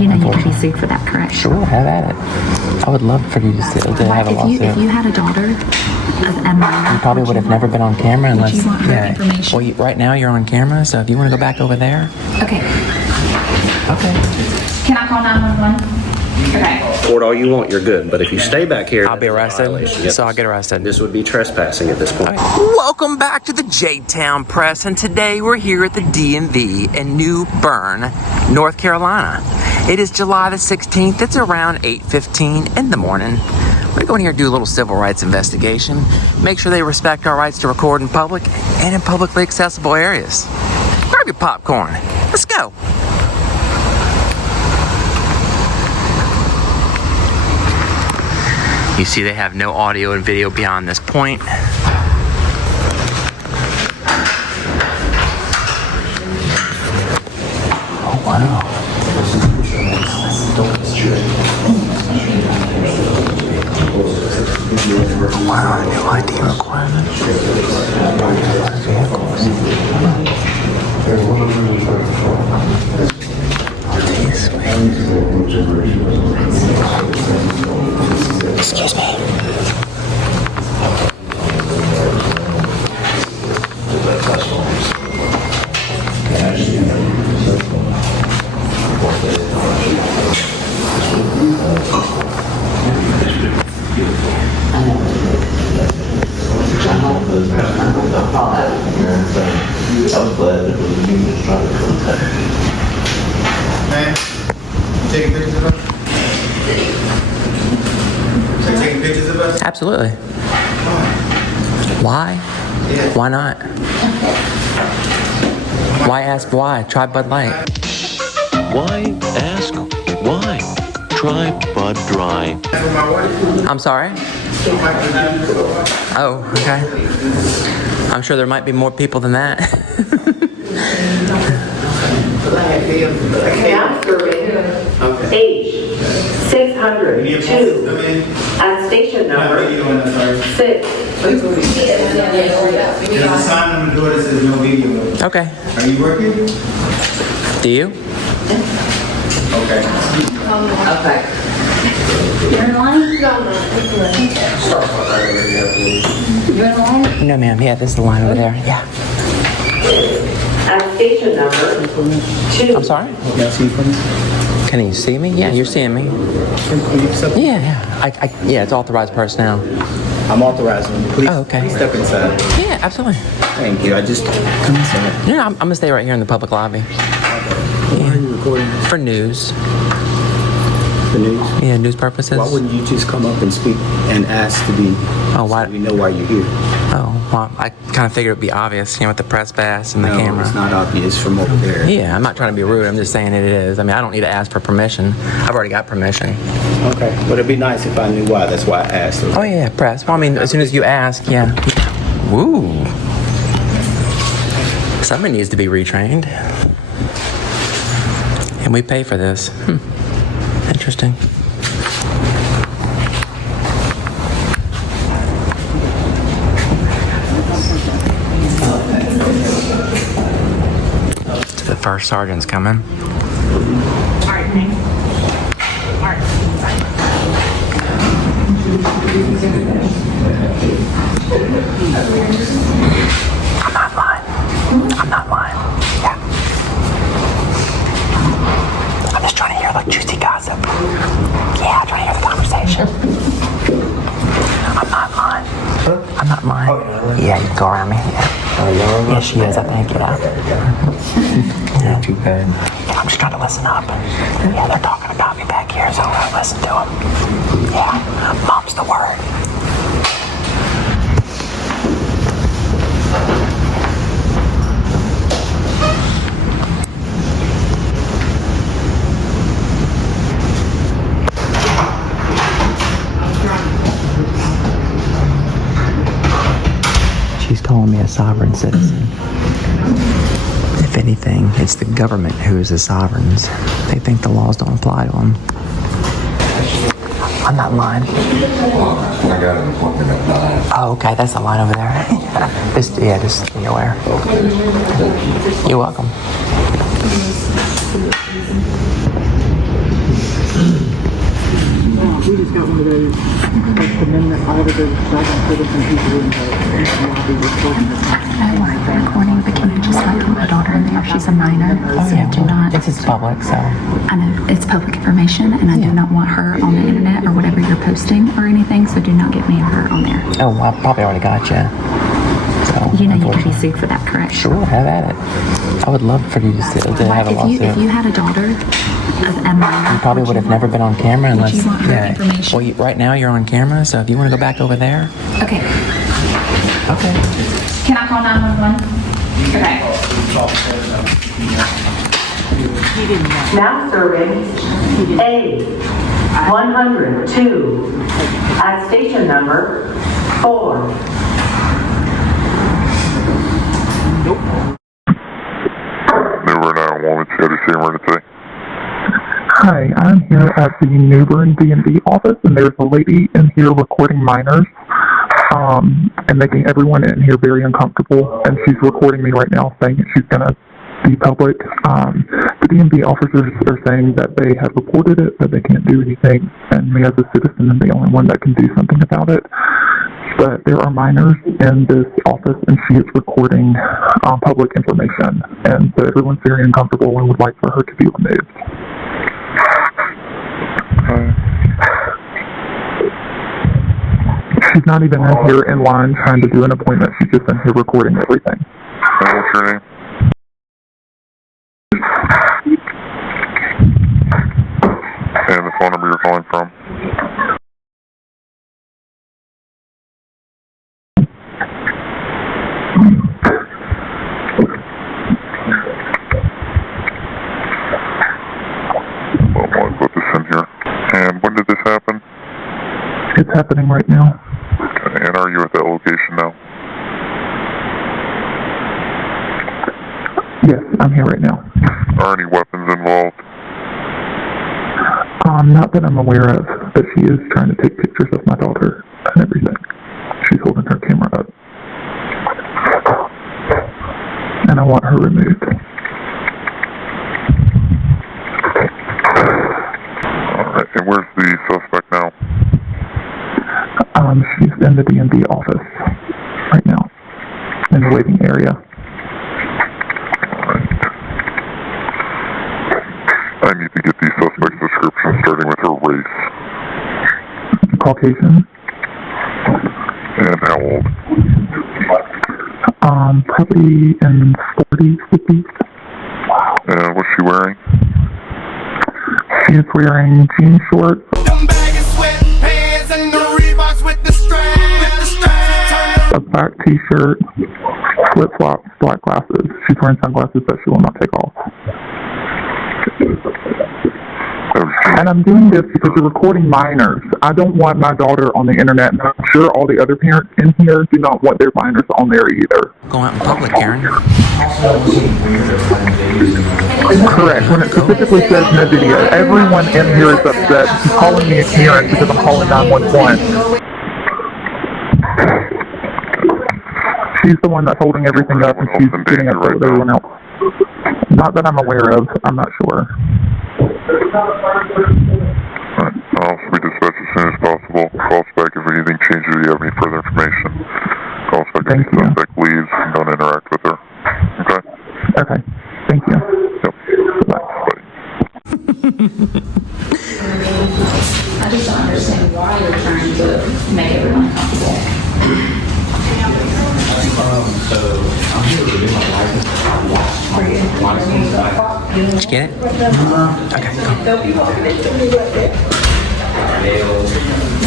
You know you can be sued for that, correct? Sure, have at it. I would love for you to have a lawsuit. If you had a daughter, a minor, you probably would have never been on camera unless. Would you want her information? Well, right now you're on camera, so if you want to go back over there. Okay. Okay. Can I call 911? Okay. Record all you want, you're good. But if you stay back here, I'll be arrested. So I'll get arrested. This would be trespassing at this point. Okay. Welcome back to the JTown Press, and today we're here at the DMV in New Bern, North Carolina. It is July the 16th. It's around 8:15 in the morning. We're going here to do a little civil rights investigation. Make sure they respect our rights to record in public and in publicly accessible areas. Grab your popcorn. Let's go. You see they have no audio and video beyond this point. Oh, wow. Wow, new ID requirement. Excuse me. Man, taking pictures of us? Taking pictures of us? Absolutely. Why? Yeah. Why not? Why ask why? Try Bud Light. Why ask why? Try Bud Dry. For my wife. I'm sorry? Oh, okay. I'm sure there might be more people than that. Age 602 at station number 6. There's a sign on the door that says no video. Okay. Are you working? Do you? Okay. You're in line? You're in line? No, ma'am. Yeah, this is the line over there. Yeah. At station number 2. I'm sorry? Can I see you, please? Can you see me? Yeah, you're seeing me. Yeah. Yeah, it's authorized personnel. I'm authorizing you. Please, Oh, okay. please step inside. Yeah, absolutely. Thank you. I just come inside. Yeah, I'm gonna stay right here in the public lobby. Why are you recording For news. the news? Yeah, news purposes. Why wouldn't you just come up and speak and ask to be? Oh, why? So we know why you're here. Oh, well, I kind of figured it'd be obvious, with the press pass and the No, camera. it's not obvious from over there. Yeah, I'm not trying to be rude. I'm just saying it is. I mean, I don't need to ask for permission. I've already got permission. Okay. But it'd be nice if I knew why. That's why I asked. Oh, yeah, press. Well, I mean, as soon as you ask, yeah. Woo. Somebody needs to be retrained. And we pay for this. Interesting. The first sergeant's coming. I'm not lying. Yeah. I'm just trying to hear juicy gossip. Yeah, I'm trying to hear the conversation. I'm not lying. Yeah, you can go around me. Yeah, she is, I think, yeah. Not too bad. I'm just trying to listen up. Yeah, they're talking about me back here, so I'm gonna listen to them. Yeah, mom's the word. She's calling me a sovereign citizen. If anything, it's the government who's the sovereigns. They think the laws don't apply to them. I'm not lying. I got an appointment at 9. Oh, okay, that's the line over there. Just be aware. You're welcome. today's First Amendment auditors, citizen people in the lobby recording the I know why you're recording, but can you just like put my daughter in there? She's a minor, so do not. This is public, so. I know it's public information, and I do not want her on the internet or whatever you're posting or anything. So do not get me or her on there. Oh, I probably already got you. So, You know you can be sued for that, correct? Sure, have at it. I would love for you to have a lawsuit. If you had a daughter, a minor, You probably would have never been on camera unless. you want her information? Well, right now you're on camera, so if you want to go back over there. Okay. Okay. Can I call 911? Okay. Now serving A102 at station number 4. Never know, woman, CDC emergency. Hi, I'm here at the New Bern DMV office, and there's a lady in here recording minors, and making everyone in here very uncomfortable, and she's recording me right now saying that she's going to be public. The DMV officers are saying that they have reported it, that they can't do anything, and me as a citizen am the only one that can do something about it. But there are minors in this office, and she is recording public information, and so everyone's very uncomfortable and would like for her to be removed. She's not even in here in line trying to do an appointment. She's just in here recording everything. What's your name? And the phone number you're calling from? Well, I'll put this in here. And when did this happen? It's happening right now. Okay, and are you at that location now? Yes, I'm here right now. Are any weapons involved? Not that I'm aware of, but she is trying to take pictures of my daughter and everything. She's holding her camera up. And I want her removed. Alright, and where's the suspect now? She's in the DMV office right now, in the waiting area. Alright. I need to get the suspect's description starting with her race. Caucasian. And how old? Probably in 40s, 50s. And what's she wearing? She is wearing jean shorts. A black t-shirt, flip-flops, black glasses. She's wearing sunglasses that she will not take off. And I'm doing this because you're recording minors. I don't want my daughter on the internet, and I'm sure all the other parents in here do not want their minors on there either. Go out in public, Karen. Correct. When it specifically says in the video, everyone in here is upset. She's calling me a Karen because I'm calling 911. She's the one that's holding everything up, and she's getting upset with everyone else. Not that I'm aware of. I'm not sure. Alright, I'll be dispatched as soon as possible. Call us back if anything changes or you have any further information. Call us back if the suspect leaves and don't interact with her. Okay? Okay. Thank you. Yep. Bye. I just don't understand why you're trying to make everyone comfortable. Did you get it? Okay, go.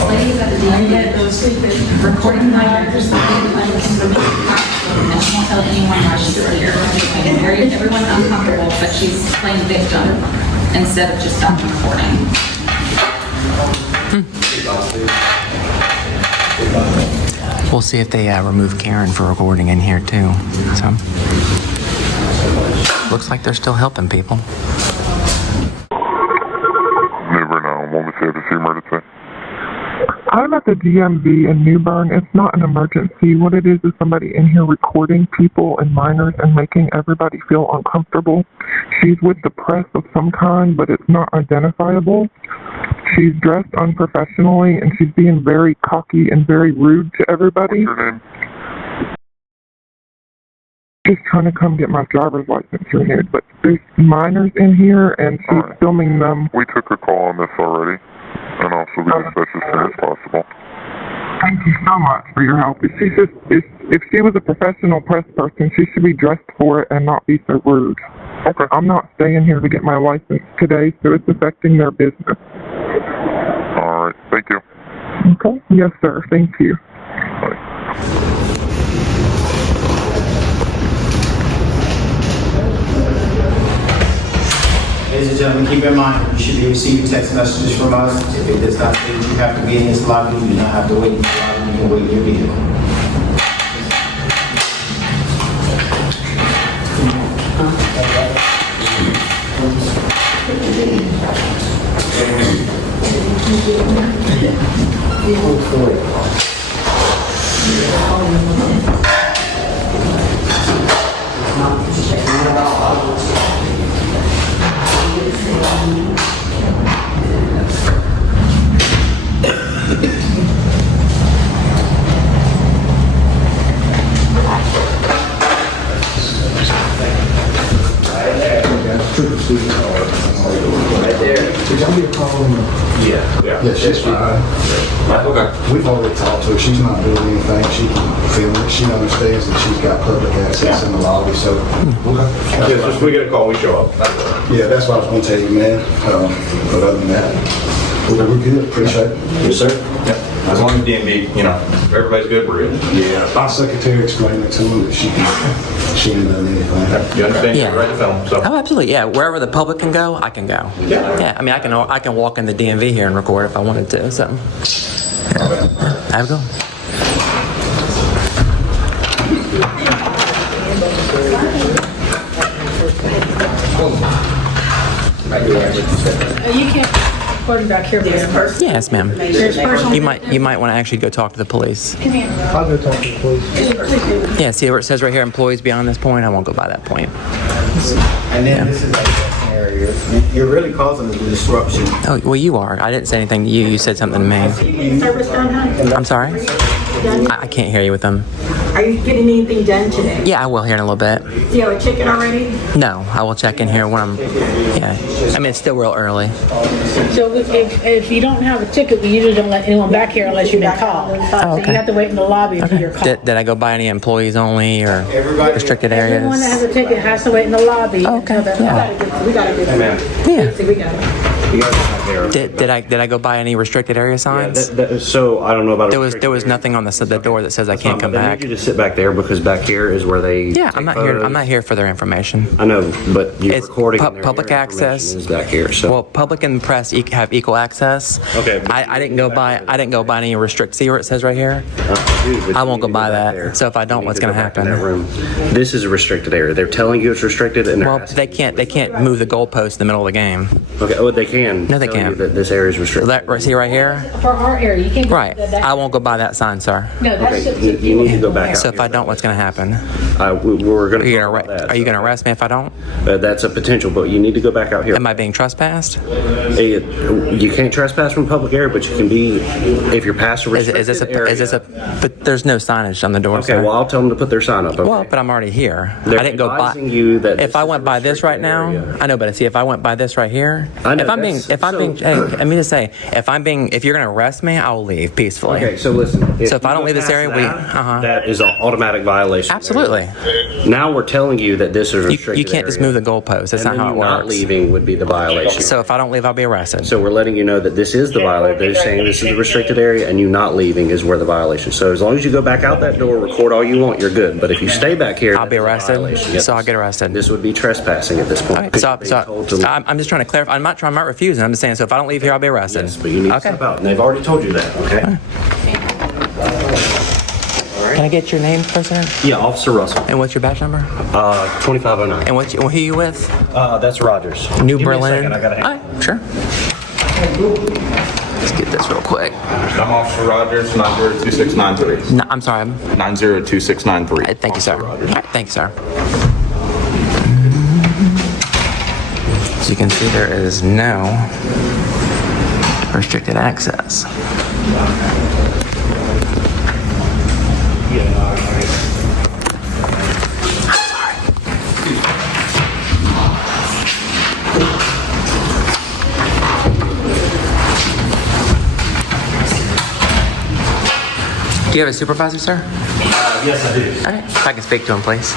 Ladies at the DMV recording minors, and she won't tell anyone why she's here. Making everyone uncomfortable, but she's playing victim instead of just stopping recording. We'll see if they remove Karen for recording in here too. So, looks like they're still helping people. Never know. What was the emergency? I'm at the DMV in New Bern. It's not an emergency. What it is somebody in here recording people and minors and making everybody feel uncomfortable. She's with the press of some kind, but it's not identifiable. She's dressed unprofessionally, and she's being very cocky and very rude to everybody. What's your name? Just trying to come get my driver's license renewed, but there's minors in here, and she's filming them. We took a call on this already, and also we dispatch as soon as possible. Thank you so much for your help. If she was a professional press person, she should be dressed for it and not be so rude. Okay. I'm not staying here to get my license today, so it's affecting their business. All right. Thank you. Okay? Yes, sir. Thank you. Bye. Ladies and gentlemen, keep in mind, you should be receiving text messages from us. If it does not say you have to be in this lobby, you do not have to wait in the lobby, you can wait in your vehicle. Yeah, she's fine. Okay. We've already talked to her. She's not doing anything. She can film it. She understands that she's got public access in the lobby, so. Okay. Yeah, just we get a call, we show up. Yeah, that's what I was gonna tell you, man. But other than that, we're good. Appreciate it. Yes, sir. Yeah. As long as DMV, everybody's good, we're good. Yeah, my secretary explained it to me that she ain't done anything. You understand? Yeah. You're right to film, so. Oh, absolutely. Yeah, wherever the public can go, I can go. Yeah. I mean, I can walk in the DMV here and record if I wanted to. So, have a go. You can't put it back here, please. Yes, ma'am. You might want to actually go talk to the police. I'll go talk to the police. Yeah, see where it says right here, employees beyond this point? I won't go by that point. And then this is like a area. You're really causing a disruption. Oh, well, you are. I didn't say anything to you. You said something to me. Service done, honey? I'm sorry? I can't hear you with them. Are you getting anything done today? Yeah, I will here in a little bit. Do you have a ticket already? No, I will check in here when I'm, yeah. I mean, it's still real early. So if you don't have a ticket, we usually don't let anyone back here unless you've been called. Oh, So okay. you have to wait in the lobby until you're called. Did I go by any employees only or restricted Everyone that has areas? a ticket has to wait in the lobby. Okay, until yeah. We gotta get Yeah. we got it. You guys are not there. Did I go by any restricted area signs? So I don't know about. There was nothing on the door that says I can't come They back. need you to sit back there because back here is where they. Yeah, take I'm not here. photos. I'm not here for their information. I know, but you're It's recording. and their public information access. is back here. So. Well, public and press have equal access. Okay, but I didn't go by. I didn't go by any restrict. See where it says right here? Dude, but I you won't need go to by back that. there. So if I don't, You what's need to gonna go back in happen? that room. This is a restricted area. They're telling you it's restricted, and they're Well, asking. they can't move the goalpost in the middle of the game. Okay, well they can. No, they tell you can't. That this area is restricted. See right here? For our area, you can't go. Right. I won't go by that sign, sir. No, that's Okay, you need to go back out. So if I don't, what's gonna happen? We're going to. Are you gonna arrest me if I don't? That's a potential, but you need to go back out here. Am I being trespassed? You can't trespass from public area, but you can be if you're past a Is restricted this a? But there's no signage on the door. Okay, sir. well I'll tell them to put their sign up. Okay? Well, but I'm already here. They're I didn't go by. advising you that If this I is went a by this right restricted now, area. I know. But see, if I went by this right here, I know, if I'm being, hey, let me just say, if you're gonna arrest me, I'll leave peacefully. Okay, so listen. So if I don't leave this area, that is an automatic violation. Absolutely. Now we're telling you that this is a restricted You can't just area, move the goalpost. That's and not how then it you not works. leaving would be the violation. So if I don't leave, I'll be arrested. So we're letting you know that this is the violation. They're saying this is a restricted area, and you not leaving is where the violation. So as long as you go back out that door, record all you want, you're good. But if you stay back here, I'll be arrested. So I'll get arrested. This would be trespassing at this point. Okay, because you're being told to leave. I'm just trying to clarify. I'm not refusing. I'm just saying. So if I don't leave here, I'll be arrested. Yes, but you need to step out, and they've already told you that. Okay. Can I get your name, person? Yeah, Officer Russell. And what's your badge number? 2509. And who are you with? That's Rogers. New Give me a Berlin. second, I gotta hang. All right, sure. Let's get this real quick. I'm Officer Rogers, 902693. No, I'm sorry. 902693. Thank you, sir. All right, thank you, sir. As you can see, there is no restricted access. Do you have a supervisor, sir? Yes, I do. Okay. If I can speak to him, please.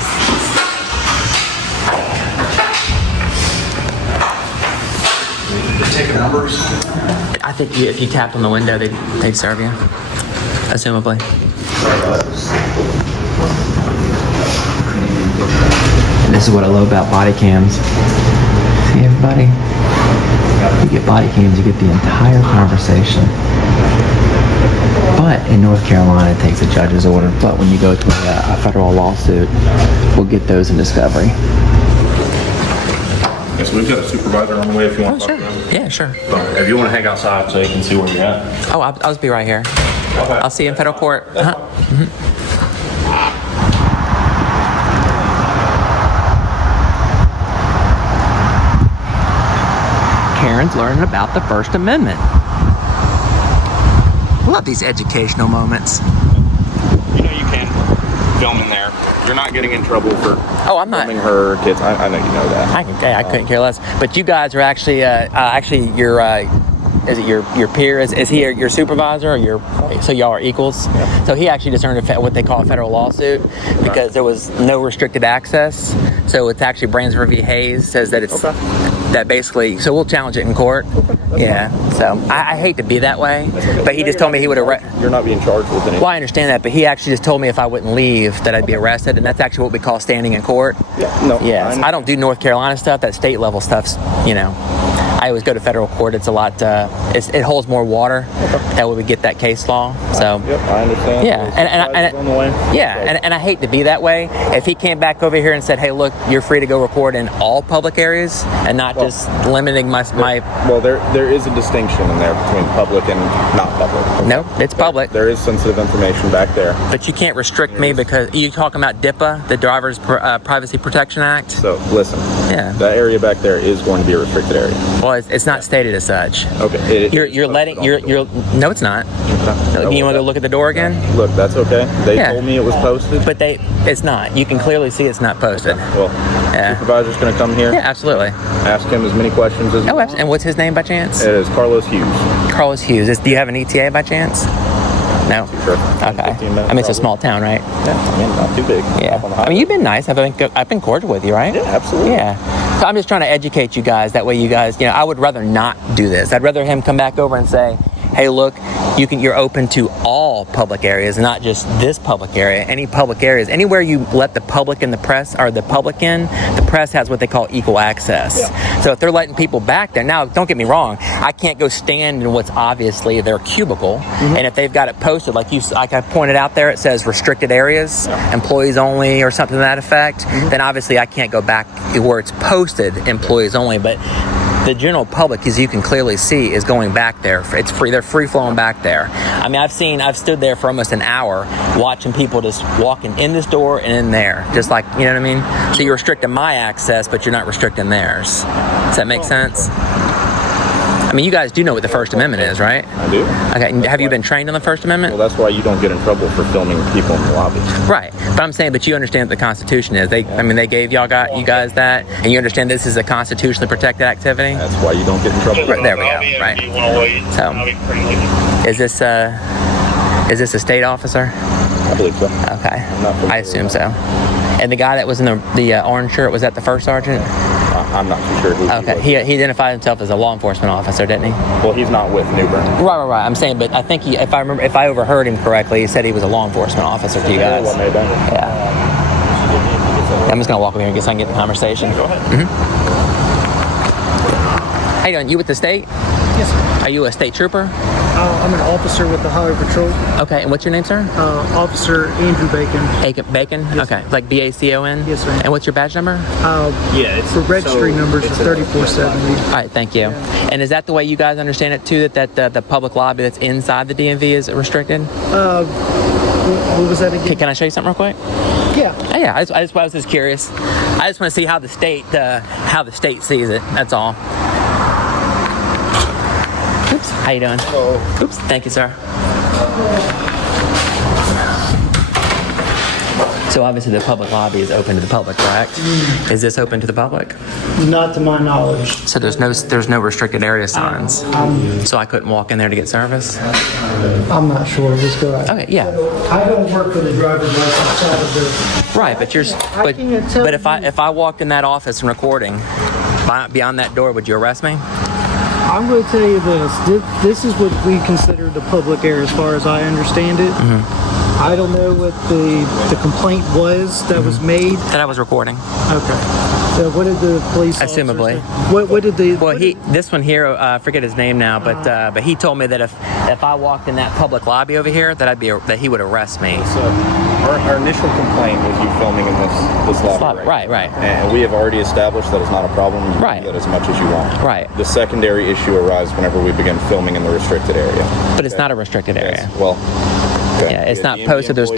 Taking numbers? I think if you tapped on the window, they'd serve you, assumably. And this is what I love about body cams. See, everybody? You get body cams, you get the entire conversation. But in North Carolina, it takes a judge's order. But when you go to a federal lawsuit, we'll get those in discovery. Yes, we've got a supervisor on the way if you want to sure. talk to him. Yeah, sure. If you want to hang outside so you can see where you're at. Oh, I'll just be right here. Okay. I'll see you in federal court. Karen's learning about the First Amendment. Love these educational moments. You know you can film in there. You're not getting in trouble for I'm not filming her kids. I know you know that. I couldn't care less. But you guys are actually your is it your peer? Is he your supervisor or your? So y'all are equals. Yeah. So he actually discerned what they call a federal lawsuit because there was no restricted access. So it's actually Bransford v. Hayes says that it's that basically. So we'll challenge it in court. Yeah. So I hate to be that way, but he just told me he would arrest. You're not being charged with anything. Well, I understand that, but he actually just told me if I wouldn't leave that I'd be arrested, and that's actually what we call standing in court. Yeah. No. Yes. I don't do North Carolina stuff. That state level stuff's, I always go to federal court. It's a lot. It holds more water. That way we get that case law. So. Yep, I understand. Yeah, and I hate to be that way. If he came back over here and said, "Hey, look, you're free to go record in all public areas and not just limiting my." Well, there is a distinction in there between public and not public. No, it's public. There is sensitive information back there. But you can't restrict me because you talking about DIPA, the Driver's Privacy Protection Act. So listen. Yeah. That area back there is going to be a restricted area. Well, it's not stated as such. Okay. You're letting no, it's not. You want to go look at the door again? Look, that's okay. They told me it was posted. But it's not. You can clearly see it's not posted. Okay. Well, supervisor's going to come here. Yeah, absolutely. Ask him as many questions as you want. And what's his name by chance? It is Carlos Hughes. Carlos Hughes. Do you have an ETA by chance? No. Sure. Okay. I mean, it's a small town, right? Yeah. I mean, not too big. Yeah. I mean, you've been nice. I've been cordial with you, right? Yeah, absolutely. Yeah. So I'm just trying to educate you guys. That way, you guys, I would rather not do this. I'd rather him come back over and say, "Hey, look, you're open to all public areas, not just this public area. Any public areas, anywhere you let the public and the press or the public in, the press has what they call equal access. Yeah. So if they're letting people back there, now don't get me wrong, I can't go stand in what's obviously their cubicle, and if they've got it posted like I pointed out there, it says restricted areas, employees only, or something to that effect. Then obviously I can't go back where it's posted employees only, but the general public, as you can clearly see, is going back there. It's free. They're free flowing back there. I mean, I've stood there for almost an hour watching people just walking in this door and in there, just like, you know what I mean? So you're restricting my access, but you're not restricting theirs. Does that make sense? I mean, you guys do know what the First Amendment is, right? I do. Okay, have you been trained on the First Amendment? Well, that's why you don't get in trouble for filming people in the lobby. Right, but I'm saying, but you understand what the Constitution is. They gave you guys that, and you understand this is a constitutionally protected activity? That's why you don't get in trouble. Right, there we go, right. So, is this a state officer? I believe so. Okay, I assume so. And the guy that was in the orange shirt, was that the first sergeant? I'm not too sure who Okay, he identified himself as a law enforcement officer, didn't he? Well, he's not with New Bern. Right. I'm saying, but I think if I overheard him correctly, he said he was a law enforcement officer to you guys. Yeah. I'm just gonna walk over here and so I can get the conversation. Go ahead. How you doing? You with the state? Yes, sir. Are you a state trooper? I'm an officer with the Highway Patrol. Okay, and what's your name, sir? Officer Andrew Bacon. Bacon? Yes, okay, like BACON? Yes, sir. And what's your badge number? The registry numbers are 3470. All right, thank you. Yeah. And is that the way you guys understand it too, that the public lobby that's inside the DMV is restricted? What was that again? Can I show you something real quick? Yeah. Yeah, I was just curious. I just want to see how the state sees it, that's all. Oops. How you doing? Hello. Oops, thank you, sir. So obviously the public lobby is open to the public, correct? Is this open to the public? Not to my knowledge. So there's no restricted area signs. So I couldn't walk in there to get service? I'm not sure. Let's go ahead. Okay, yeah. I don't work for the driver's license side of the... Right, but if I walked in that office and recording beyond that door, would you arrest me? I'm going to tell you this. This is what we consider the public area as far as I understand it. I don't know what the complaint was that was made. That I was recording. Okay. So what did the police officer Assumably. say? What did the... Well, this one here, I forget his name now, but he told me that if I walked in that public lobby over here, that he would arrest me. So our initial complaint was you filming in this lobby. Right. And we have already established that it's not a problem. You can do that as much as you want. Right. The secondary issue arises whenever we begin filming in the restricted area. But it's not a restricted area. Yes. Well. Okay. Yeah, it's not DMV posted. There's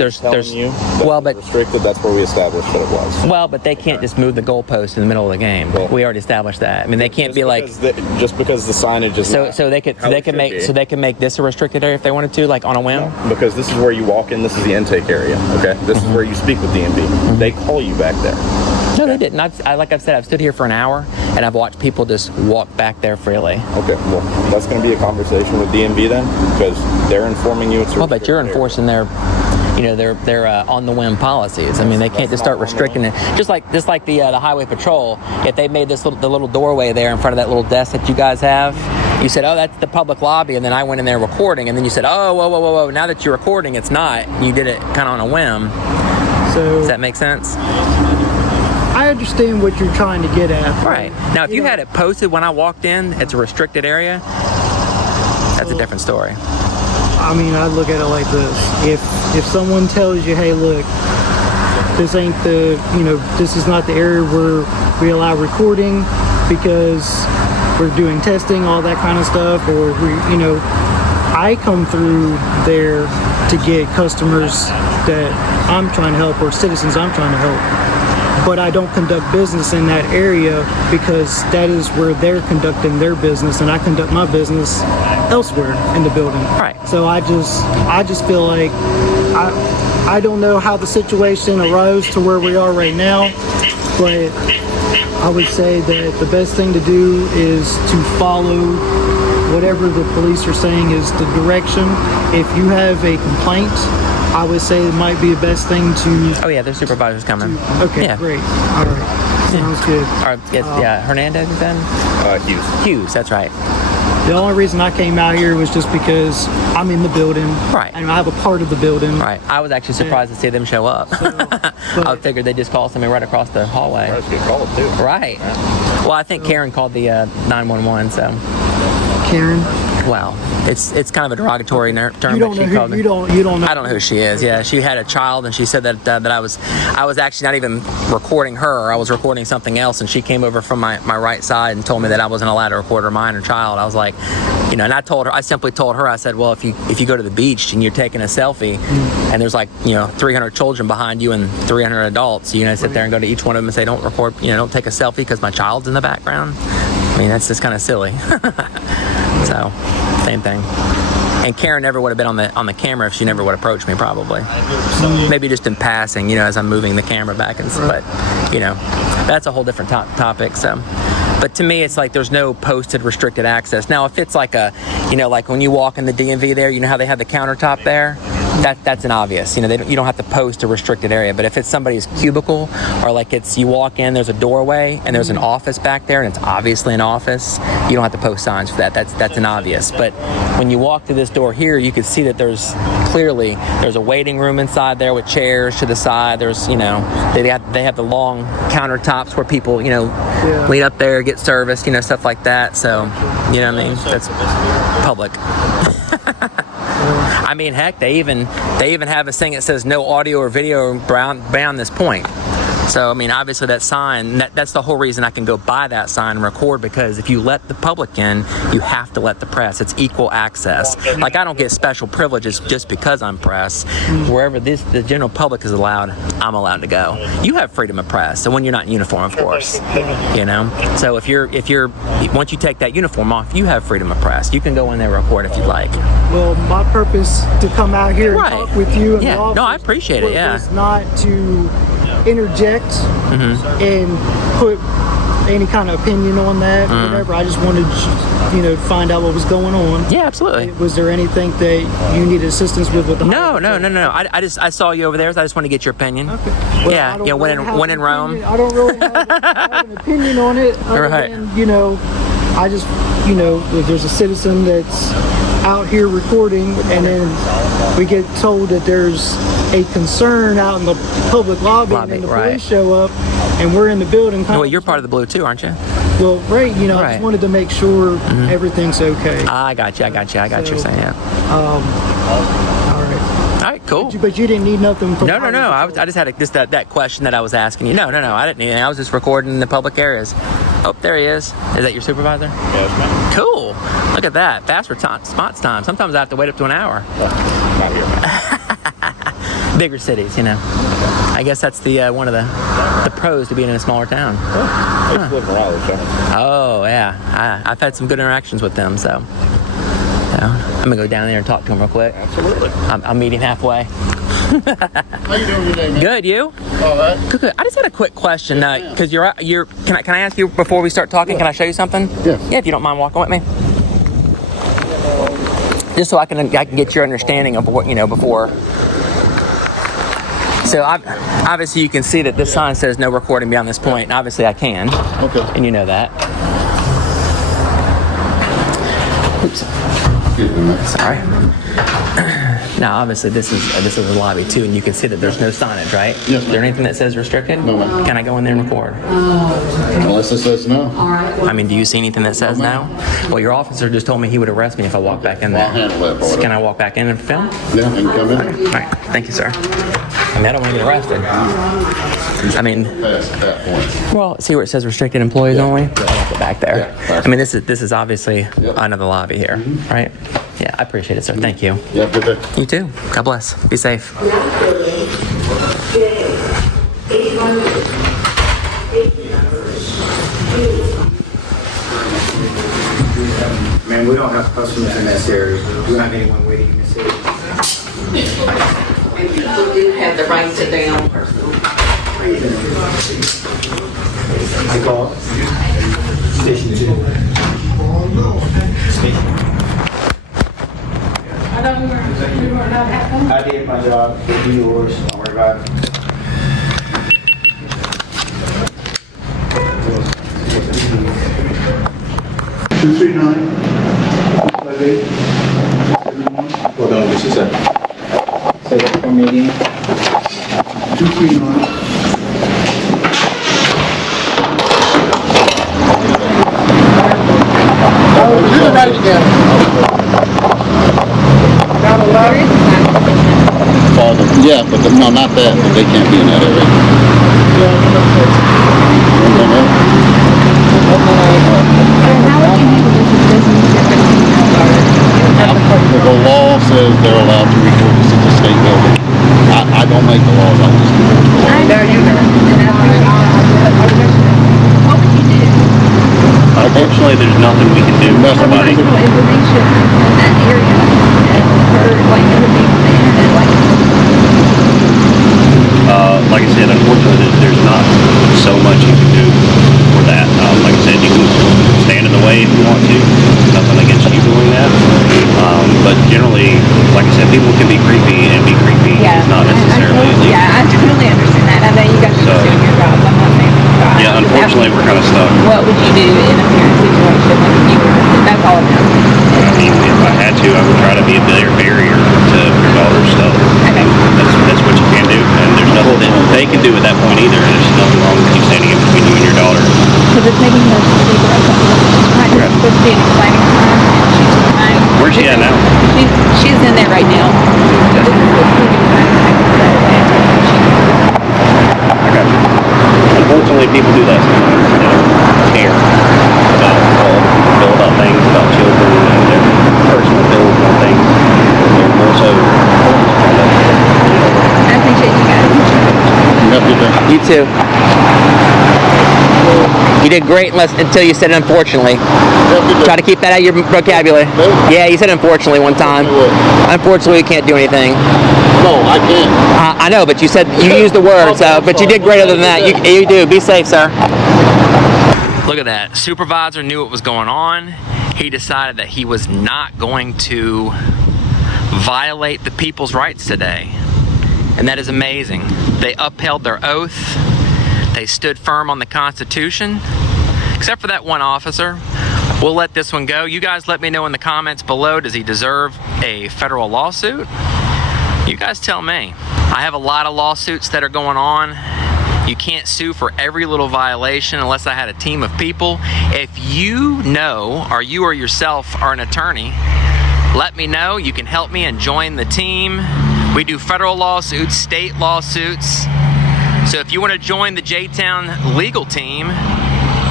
restricted. That's where we established that it was. Well, but they can't just move the goalpost in the middle of the game. We already established that. I mean, they can't be like just because the signage is so they could make this a restricted area if they wanted to, like on a whim. No, because this is where you walk in. This is the intake area. Okay, this is where you speak with DMV. They call you back there. No, they didn't. Like I've said, I've stood here for an hour and I've watched people just walk back there freely. Okay, well, that's going to be a conversation with DMV then, because they're informing you it's a but you're enforcing their on the whim policies. I mean, they can't just start restricting it. Just like the highway patrol, if they made the little doorway there in front of that little desk that you guys have, you said, oh, that's the public lobby, and then I went in there recording, and then you said, oh, whoa, now that you're recording, it's not. You did it kind of on a whim. So does that make sense? I understand what you're trying to get at. Right. Now, if you had it posted when I walked in, it's a restricted area, that's a different story. I mean, I look at it like this. If someone tells you, hey, look, this ain't this is not the area where we allow recording because we're doing testing, all that kind of stuff, or I come through there to get customers that I'm trying to help or citizens I'm trying to help. But I don't conduct business in that area because that is where they're conducting their business, and I conduct my business elsewhere in the building. Right. So I just feel like I don't know how the situation arose to where we are right now, but I would say that the best thing to do is to follow whatever the police are saying is the direction. If you have a complaint, I would say it might be the best thing to... Oh, yeah, their supervisor's coming. Okay, yeah. Great. All right. Sounds good. Hernandez is then? Hughes, that's right. The only reason I came out here was just because I'm in the building. Right. And I have a part of the building. Right. I was actually surprised to see them show up. I figured they'd just call somebody right across the hallway. That's a good call, too. Right. Well, I think Karen called the 911, so... Karen? Well, it's kind of a derogatory term. You don't know who, you don't know. I don't know who she is. Yeah, she had a child, and she said that I was actually not even recording her. I was recording something else, and she came over from my right side and told me that I wasn't allowed to record her minor child. I was like, and I simply told her, I said, well, if you go to the beach and you're taking a selfie, and there's 300 children behind you and 300 adults, you're gonna sit there and go to each one of them and say, don't record, don't take a selfie because my child's in the background. I mean, that's just kind of silly. So, same thing. And Karen never would have been on the camera if she never would have approached me, probably. Maybe just in passing, as I'm moving the camera back and stuff. But, that's a whole different topic. So, but to me, it's like there's no posted restricted access. Now, if it's like like when you walk in the DMV there, you know how they have the countertop there? That's an obvious. You don't have to post a restricted area. But if it's somebody's cubicle, or like you walk in, there's a doorway and there's an office back there, and it's obviously an office, you don't have to post signs for that. That's an obvious. But when you walk through this door here, you can see that there's a waiting room inside there with chairs to the side. There's they have the long countertops where people lean up there, get service, stuff like that. So what I mean, that's public. I mean, heck, they even have a thing that says no audio or video beyond this point. So, I mean, obviously that sign, that's the whole reason I can go by that sign and record, because if you let the public in, you have to let the press. It's equal access. Like, I don't get special privileges just because I'm press. Wherever the general public is allowed, I'm allowed to go. You have freedom of press, so when you're not in uniform, of course, you know? So if you're, once you take that uniform off, you have freedom of press. You can go in there and record if you'd like. Well, my purpose to come out here and talk with you and the officers, no, I appreciate it, was not to interject and put any kind of opinion on that or whatever. I just wanted to find out what was going on. Yeah, absolutely. Was there anything that you needed assistance with the No. I saw you over there, so I just want to get your opinion. Okay. Well, yeah, when in Rome. I don't really have an opinion on it. Other than, I just, if there's a citizen that's out here recording and then we get told that there's a concern out in the public lobby and then the police show up and we're in the building. Well, you're part of the blue too, aren't you? Well, I just wanted to make sure everything's okay. I got you. I got you. You're saying, yeah. All right, cool. But you didn't need nothing from No. I just had that question that I was asking you. No. I didn't need anything. I was just recording in the public areas. Oh, there he is. Is that your supervisor? Yes, ma'am. Cool. Look at that. Fast response time. Sometimes I have to wait up to an hour. Not here, man. Bigger cities, I guess that's the one of the pros to being in a smaller town. I used to live in Raleigh, so. Oh, yeah. I've had some good interactions with them, so. I'm going to go down there and talk to him real quick. Absolutely. I'm meeting halfway. How you doing today, man? Good, you? All right. Good. I just had a quick question, because you're. Can I ask you before we start talking? Yeah. Can I show you something? Yeah. Yeah, if you don't mind walking with me. Just so I can get your understanding of what before. So obviously you can see that this sign says no recording beyond this point, and obviously I can. Okay. And you know that. Oops. Sorry. Now, obviously, this is a lobby too, and you can see that there's no signage, right? Yes. Is there anything that says restricted? No, ma'am. Can I go in there and record? Unless it says no. I mean, do you see anything that says no? Well, your officer just told me he would arrest me if I walk back in there. I'll handle that part. Can I walk back in and film? Yeah, you can come in. All right. Thank you, sir. I mean, I don't want to get arrested. I mean, Past that point. well, see where it says restricted employees only? Yeah, I'll have to back there. Yeah, I mean, this is obviously another lobby here, right? Yeah, I appreciate it, sir. Thank you. Yeah, good day. You too. God bless. Be safe. Man, we don't have customers in this area. We don't have anyone waiting in this area. And people do have the right to their own personal. I call Station 2. I did my job. Do yours. Don't worry about it. Hold on, what she said. Say that for me again. 239. Do it right again. Yeah, but no, not that. They can't be in that area. The law says they're allowed to record this at the state building. I don't make the laws. I just do the law. I know you know. What would you do? Unfortunately, there's nothing we can do for somebody. Information in that area and for like other people there, Like I said, unfortunately, there's not so much you can do for that. Like I said, you can stand in the way if you want to. Nothing against you doing that. But generally, like I said, people can be creepy, and be creepy is not necessarily illegal. I totally understand that. I know you guys are doing your jobs. I'm not saying your job. Yeah, unfortunately, we're kind of stuck. What would you do in a parent situation? Like if you were, that's all I'm asking. I mean, if I had to, I would try to be a barrier to your daughter's stuff. Okay. That's what you can do, and there's nothing that they can do at that point either. There's nothing wrong with you standing in between you and your daughter. Because it's making her sleeper or something. It's not supposed to be an exciting time, and she's trying. Where's she at now? She's in there right now. This is supposed to be an exciting time. I got you. unfortunately, people do that sometimes. They don't care about how other people feel about things, about children, and their personal feelings on things. They're more so I appreciate you guys. You too. You did great until you said unfortunately. Try to keep that out of your vocabulary. Yeah, you said unfortunately one time. Unfortunately, you can't do anything. No, I can't. I know, but you said you used the word, so but you did great other than that. You do. Be safe, sir. Look at that. Supervisor knew what was going on. He decided that he was not going to violate the people's rights today. And that is amazing. They upheld their oath. They stood firm on the Constitution, except for that one officer. We'll let this one go. You guys let me know in the comments below, does he deserve a federal lawsuit? You guys tell me. I have a lot of lawsuits that are going on. You can't sue for every little violation unless I had a team of people. If you know, or you or yourself are an attorney, let me know. You can help me and join the team. We do federal lawsuits, state lawsuits. So if you want to join the JTown legal team,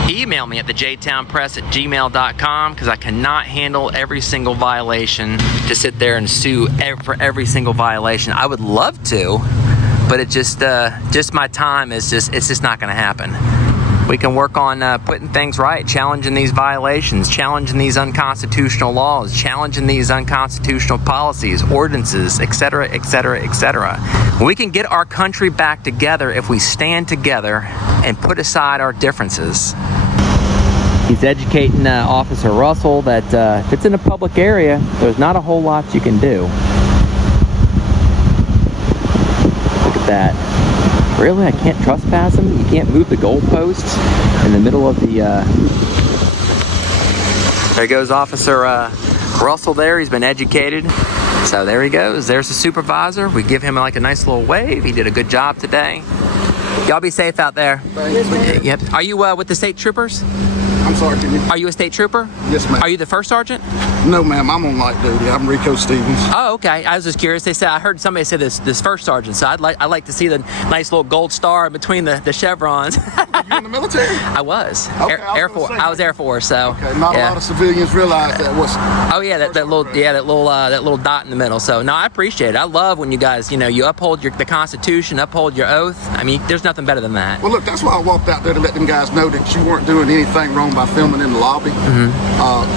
email me at thejtownpress@gmail.com, because I cannot handle every single violation to sit there and sue for every single violation. I would love to, but it just my time is it's just not going to happen. We can work on putting things right, challenging these violations, challenging these unconstitutional laws, challenging these unconstitutional policies, ordinances, etc., etc., etc. We can get our country back together if we stand together and put aside our differences. He's educating Officer Russell that if it's in a public area, there's not a whole lot you can do. Look at that. Really? I can't trespass him? You can't move the goalposts in the middle of the... There goes Officer Russell there. He's been educated. So there he goes. There's the supervisor. We give him like a nice little wave. He did a good job today. Y'all be safe out there. Yep. Are you with the state troopers? I'm sorry, can you? Are you a state trooper? Yes, ma'am. Are you the first sergeant? No, ma'am. I'm on light duty. I'm Rico Stevens. Oh, okay. I was just curious. They said I heard somebody say this first sergeant. So I'd like to see the nice little gold star in between the chevrons. You in the military? I was. Okay, Air Force. I was Air Force. So. Okay. Not a lot of civilians realize that was. Oh yeah, that little dot in the middle. So no, I appreciate it. I love when you guys, you uphold the Constitution, uphold your oath. I mean, there's nothing better than that. Well, look, that's why I walked out there to let them guys know that you weren't doing anything wrong by filming in the lobby.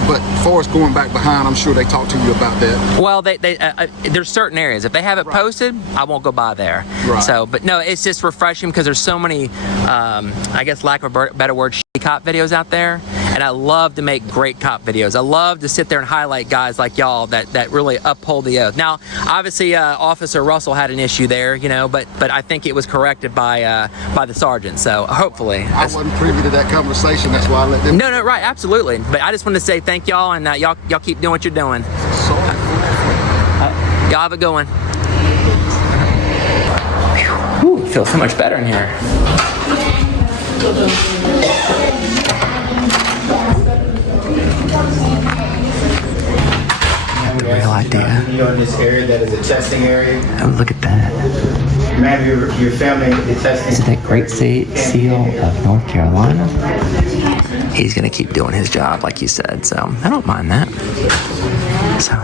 But for us going back behind, I'm sure they talked to you about that. Well, there's certain areas. If they have it posted, I won't go by there. Right. So, but no, it's just refreshing because there's so many, I guess lack of a better word, shitty cop videos out there. And I love to make great cop videos. I love to sit there and highlight guys like y'all that really uphold the oath. Now, obviously, Officer Russell had an issue there, but I think it was corrected by the sergeant. So hopefully. I wasn't privy to that conversation. That's why I let them. No, right, absolutely. But I just wanted to say thank y'all, and y'all keep doing what you're doing. Y'all have a good one. Whew, it feels so much better in here. Real idea. You're in this area that is a testing area. Oh, look at that. Ma'am, your family is testing. This is that great seal of North Carolina. He's gonna keep doing his job like you said, so I don't mind that. So.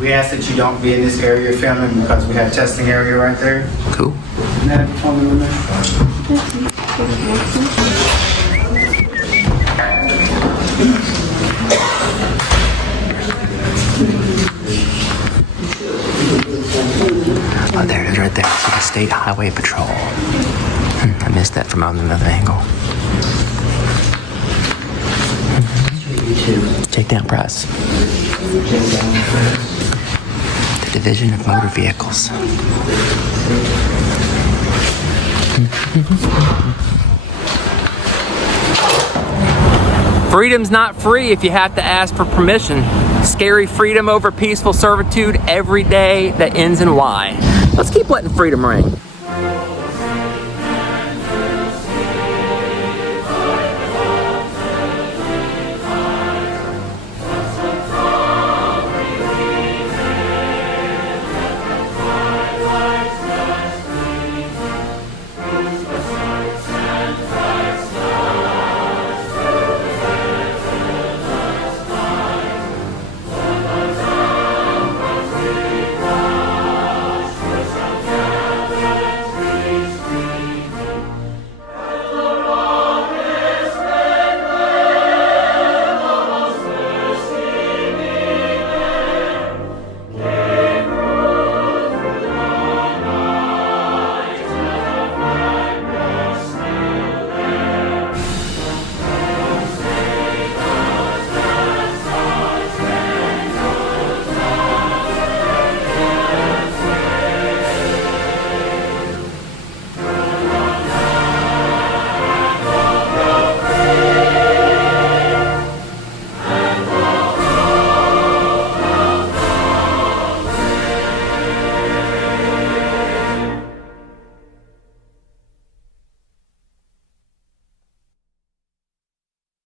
We ask that you don't be in this area, your family, because we have testing area right there. Cool. Oh, there it is right there. It's like a state highway patrol. I missed that from another angle. JTown Press. The Division of Motor Vehicles. Freedom's not free if you have to ask for permission. Scary freedom over peaceful servitude every day that ends in Y. Let's keep letting freedom ring.